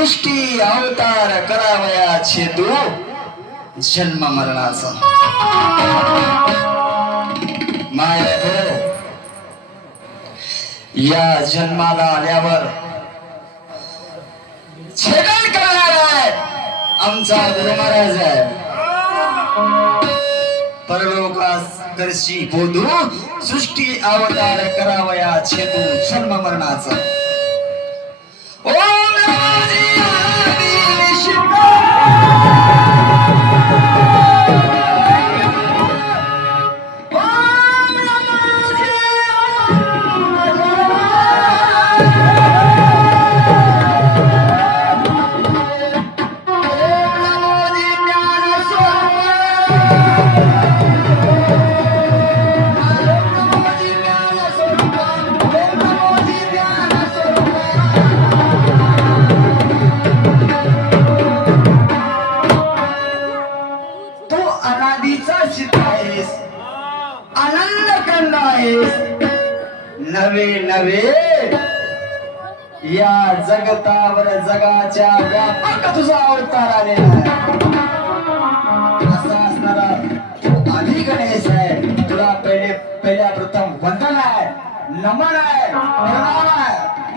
सृष्टी अवतार करावयाचे तू जन्म मरणाचा. माया या जन्माला आल्यावर छेदन करणार आहे. आमचा गुरु महाराज आहे. परलोकास करशी बोधू सृष्टी अवतार करावया छेदू जन्म मरणाचा. अनादीचा शिता आहेस. आनंद कंद आहेस. नवे नवे. या जगतावर जगाच्या व्यापक तुझा अवतार आलेला आहे. असा असणारा तू आधी गणेश आहे. तुला पहिले पहिल्या प्रथम वंदन आहे. नमन आहे. प्रणाम आहे.